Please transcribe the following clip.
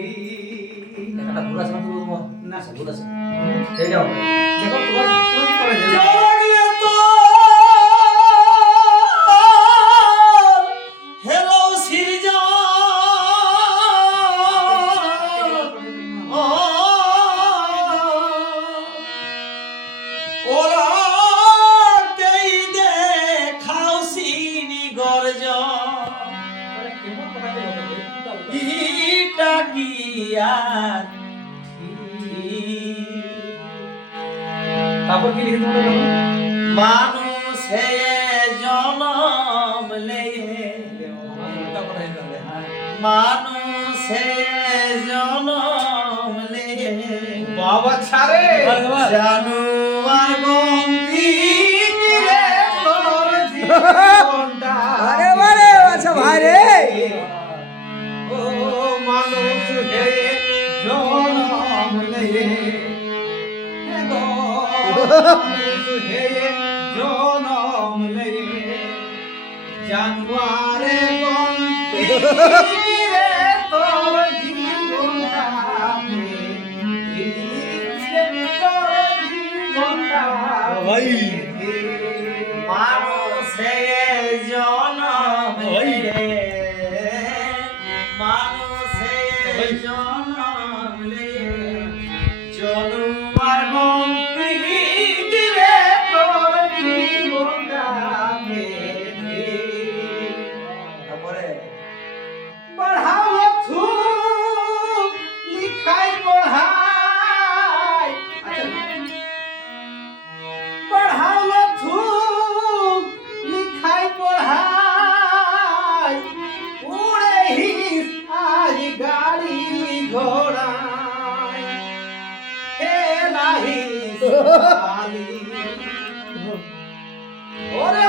একটা ভুল আছে না তো বলবো না ভুল আছে এইটাও দেখো তোমার কি করে যাবে লাগলে তো হেলো সিরজা ওরা তেই দেখাও সিনি গর্জ কেমন কথা বলতে ইটা কি আর তারপর কি লিখে তোমরা দেখো মানুষ জনম লেগে ওটা কথা বলতে মানুষ জনম লেগে বাবা ছাড়ে জানু আর গন্তি রে তোর জীবনটা আরে বারে আচ্ছা ভাই রে ও মানুষ হে জনম লয়ে হে গো মানুষ হে জনম লয়ে জানুয়ারে গন্তি রে তোর জীবনটা তোর জীবনটা ভাই। মানুষ জনম লেগে মানুষ জনম লেগে জনুয়ার গন্তি রে তোর জীবনটা তারপরে बढ़ाओ थू लिखाई पढ़ाई बढ़ाओ थू लिखाई पढ़ाई उड़े ही आज गाड़ी घोड़ा हे नाही साली ओरे